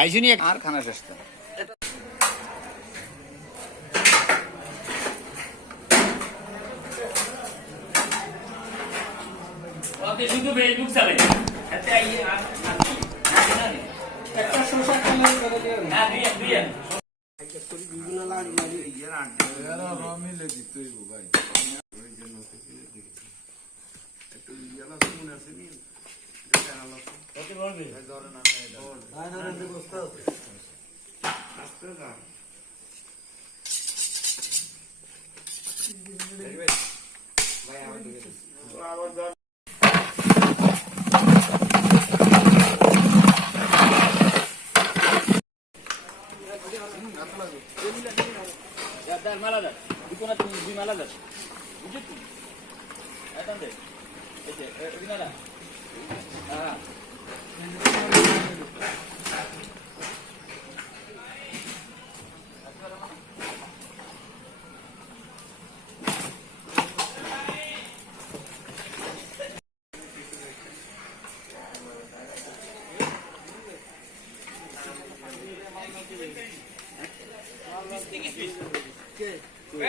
খাইছি নি আর খানা শেষ তো ওকে শুধু ফেসবুক চালায় আচ্ছা এই আর একটা শোষা কালার করে দিও না দুই করি বিভিন্ন লাগি ইয়ার আট এরা রমিলে দিতেই ভাই ওই জন্য থেকে দেখি একটু ইয়ালা মনে আছে নি এটা আলো ওকে বলবি ধরে না ভাই ধরে দি বসতে আছে আস্তে যা ভাই আবার দিকে আবার মালা দাও কোনা তুমি দুই মালা দাও বুঝছো তুমি এটা দে এই যে মালা হ্যাঁ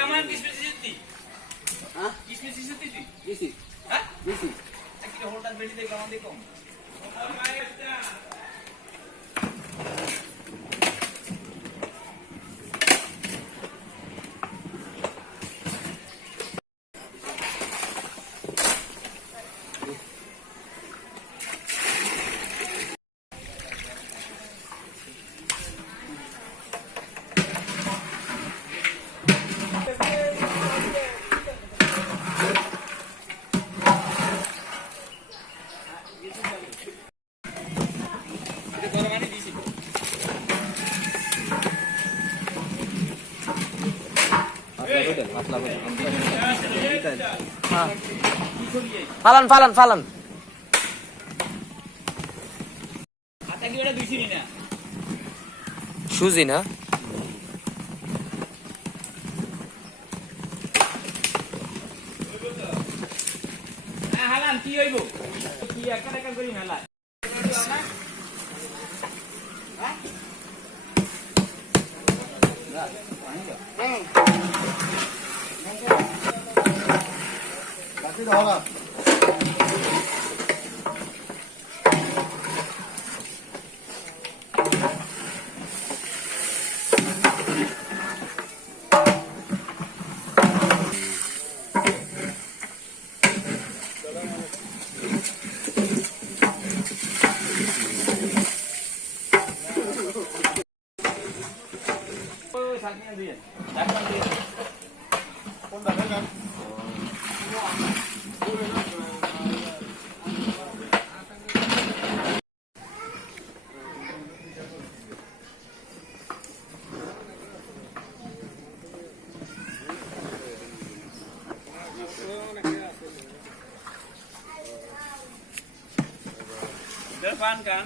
আমার কিসমিস দিতি হ্যাঁ কিসমিস দিতি তুই দিছি হ্যাঁ দিছি একটা হোলটা বেশি দে কম দে কম ফালান ফালান ফালান সুজি না হালান কি হইব কি একা একা করি মেলা Hola. Depan kan?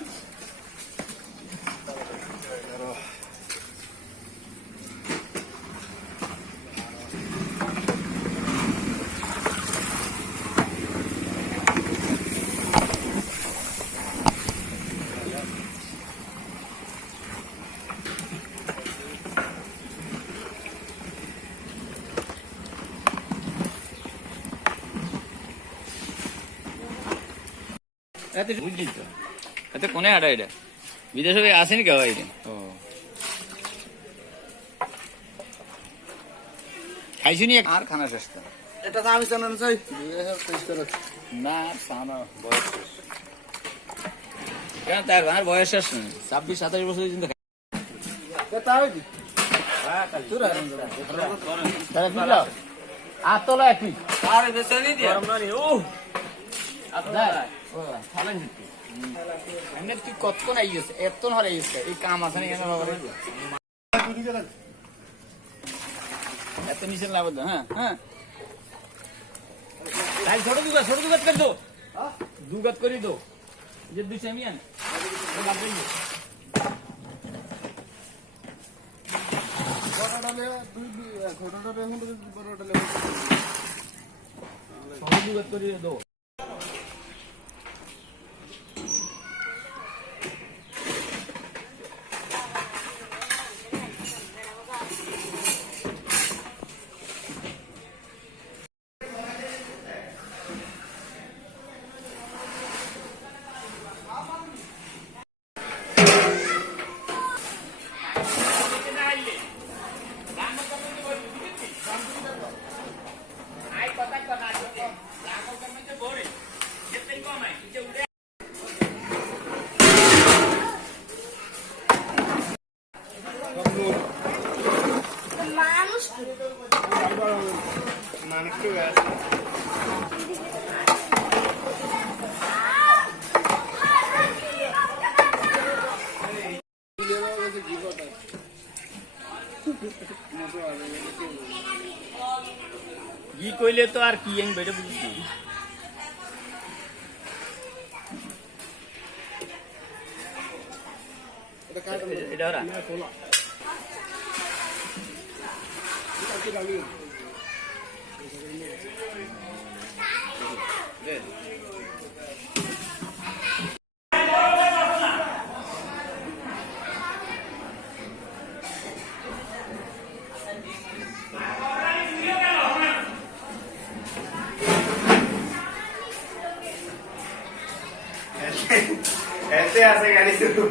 Itu bujuk tu. Itu kone ada ide. বিদেশে আসেনি কেউ আইডি ও খাইছি নি আর খানা শেষ তো এটা তো আমি জানান চাই না সানা বয়স কেন তার আর বয়স শেষ 26 27 বছর পর্যন্ত এটা হইদি হ্যাঁ কাল তুরা তাহলে দিলা আতলা একই আরে বেসনি দি গরম না নি ও আতলা ও ফালান দিতে এমনি তুই কতক্ষণ আইস এতক্ষণ হরে আইস এই কাম আছে না কেন বাবা এত নিচে লাভ হ্যাঁ হ্যাঁ তাই ছোট দুগাত করে দো দুগাত করে দো যে দুই সেমিয়ান বাদ দিন ঘটনাটা দুই ঘটনাটা এখন তো বড়টা ছোট দুগাত করে দো মানুষ কি কইলে তো আর কি আমি বেটা বুঝছি এটা ওরা ऐसे ऐसे गाड़ी से तुम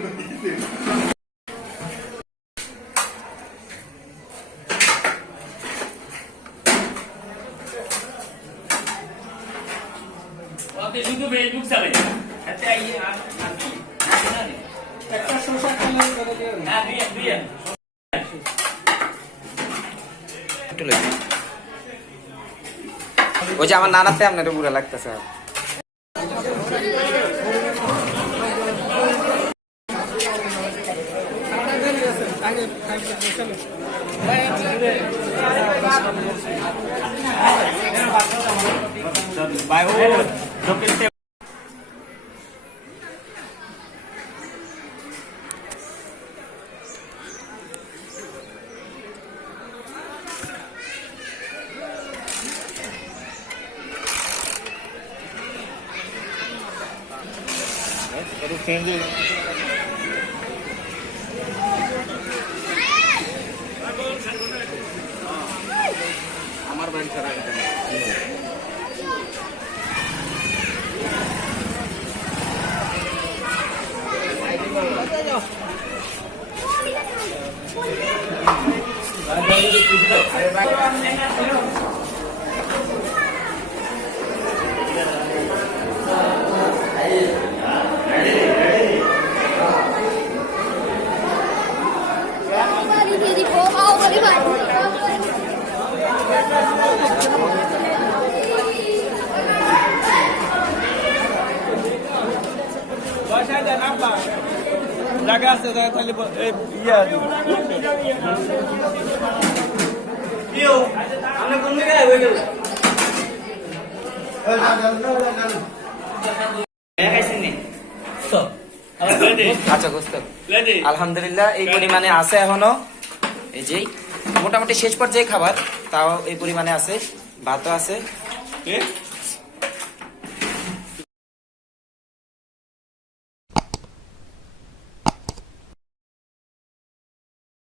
আপনি শুধু ফেসবুক চালাবেন আচ্ছা এই একটা শসা কালার করে দিও না দিয়ে ওই যে আমার নানাতে আপনার বুড়া লাগতেছে ভাই ও লোকেশন আমার বাড়ি ছাড়া di bawah kali Pak. বাসায় দেন আপা জায়গা আছে তাহলে ইয়া আমরা কোন জায়গায় হয়ে গেল আচ্ছা গোস্ত আলহামদুলিল্লাহ এই পরিমাণে আছে এখনো এই যে মোটামুটি শেষ পর্যায়ে খাবার তাও এই পরিমাণে আছে ভাতও আছে